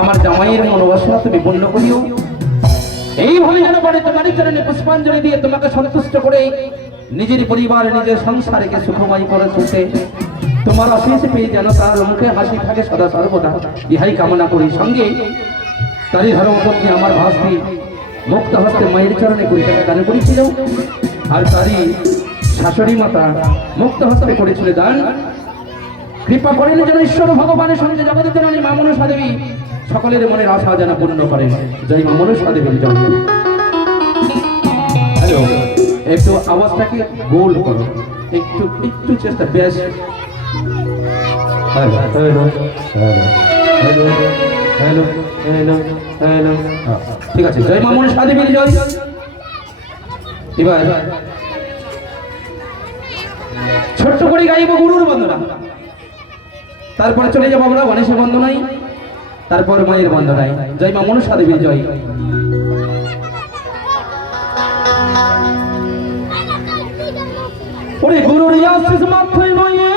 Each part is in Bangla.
আমার জামাইয়ের মনোবাসনা তুমি পূর্ণ করিও। এইভাবে যেন পরে তোমারই চরণে পুষ্পাঞ্জলি দিয়ে তোমাকে সন্তুষ্ট করে নিজের পরিবার নিজের সংসারকে সুখময় করে তুলতে তোমার অশেষ পেয়ে যেন তার মুখে হাসি থাকে সদা সর্বদা, ইহাই কামনা করি। সঙ্গে তারই ধর্মপত্নী আমার ভাস্তি মুক্ত হস্তে মায়ের চরণে 20 টাকা দান করেছিল, আর তারই শাশুড়ি মাতা মুক্ত হস্তে করেছিল দান। কৃপা করেন যেন ঈশ্বর ভগবানের সঙ্গে জগতের জননী মা মনসা দেবী সকলের মনের আশা যেন পূর্ণ করেন। জয় মা মনসা দেবীর জয়। হ্যালো, একটু আওয়াজটাকে গোল করো, একটু একটু চেষ্টা। বেশ, hello hello hello hello hello hello, ঠিক আছে। জয় মা মনসা দেবীর জয়। এবার ছোট্ট করে গাইব গুরুর বন্দনা, তারপরে চলে যাবো আমরা গণেশের বন্দনায়, তারপর মায়ের বন্দনায়। জয় মা মনসা দেবীর জয়। ওরে গুরুর আশিস মাথায় নয়ে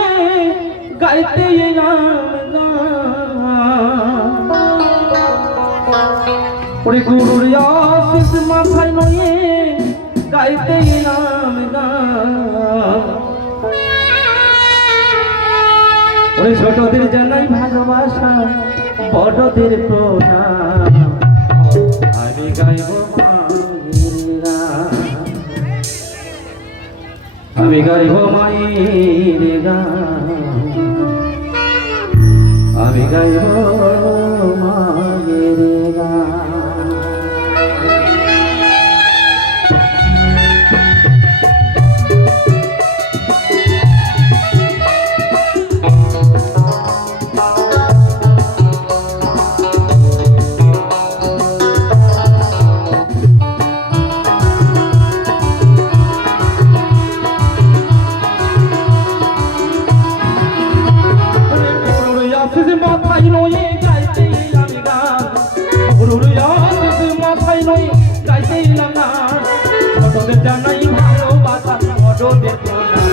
গাইতে ওরে গুরুর আশিস মাথায় নয়ে গাইতে নাম গান। ওরে ছোটদের জানাই ভালোবাসা, বড়দের প্রণাম। আমি গাইব মায়ের গান, আমি গাইব মায়ের গান, আমি গাইব মায়ের গান। ছোটদের জানাই ভালোবাসা, বড়দের প্রণাম।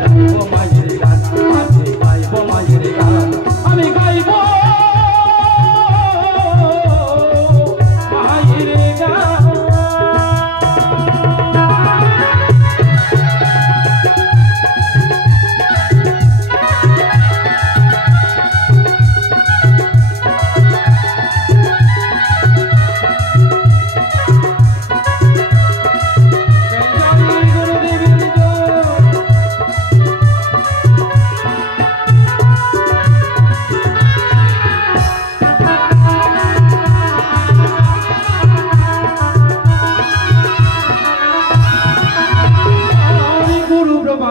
গাইব মায়ের গান, আমি গাইব মায়ের গান, আমি গাইব মায়ের গান।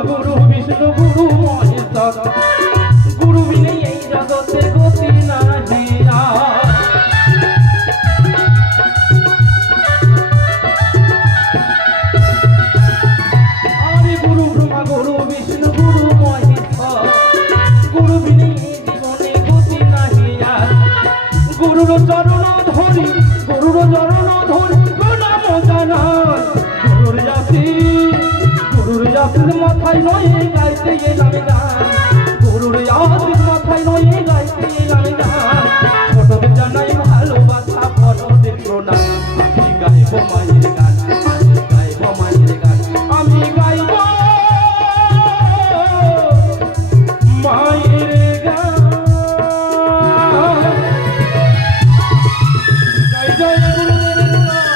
গুরু বিষ্ণু গুরু মহেশ্বর, গুরু বিনে এই জগতে গতি নাহি আর। আরে গুরু ব্রহ্মা গুরু বিষ্ণু গুরু মহেশ্বর, গুরু বিনে এই জীবনে গতি নাহি আর। গুরুর চরণ ধরি, গুরুর চরণ ধরি প্রণাম জানাই। গুরুর আশিস মাথায় নয়ে গাইতে এলাম গান, গুরুর আশিস মাথায় নয়ে গাইতে এলাম গান। ছোটদের জানাই ভালোবাসা, বড়দের প্রণাম। আমি গাইব মায়ের গান, আমি গাইব মায়ের গান, আমি গাইব মায়ের গান। জয় জয় গুরুদেবের গান।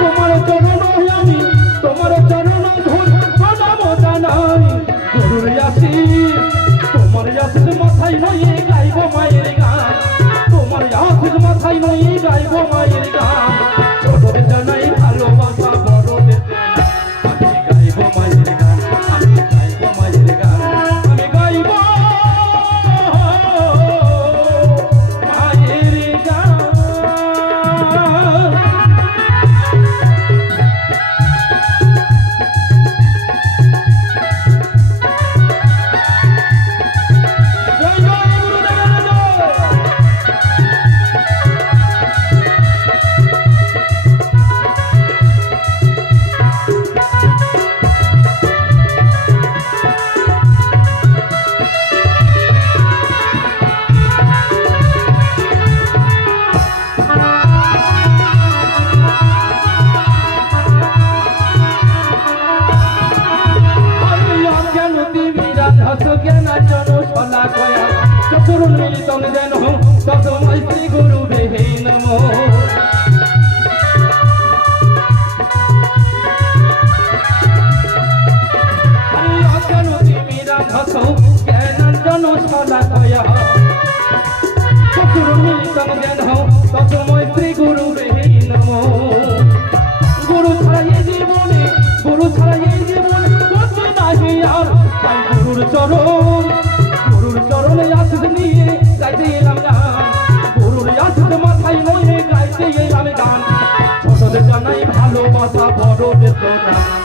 তোমার চরণ আমি, তোমার চরণ ধরে প্রণাম জানাই। গুরুর আশিস তোমার আশিস মাথায় নয়ে গাইব মায়ের গান তোমার আশিস মাথায় নয়ে গাইব মায়ের গান ছোটদের জানাই ভালোবাসা বড়দের আমি গাইব মায়ের গান আমি গাইব মায়ের গান আমি গাইব মায়ের গান চতুরুন মিলিতং যেন তসময় শ্রী গুরুবে নমো জ্ঞানাঞ্জন শলাকয়া চতুরুন মিলিতং যেন তসময় শ্রী গুরুবে নমো গুরু ছাড়া এই জীবনে গুরু ছাড়া এই জীবনে গতি নাহি আর তাই গুরুর চরণে আশিস নিয়ে গাইতে এলাম গান গুরুর আশিস মাথায় নয়ে গাইতে এলাম গান ছোটদের জানাই ভালোবাসা বড়দের প্রণাম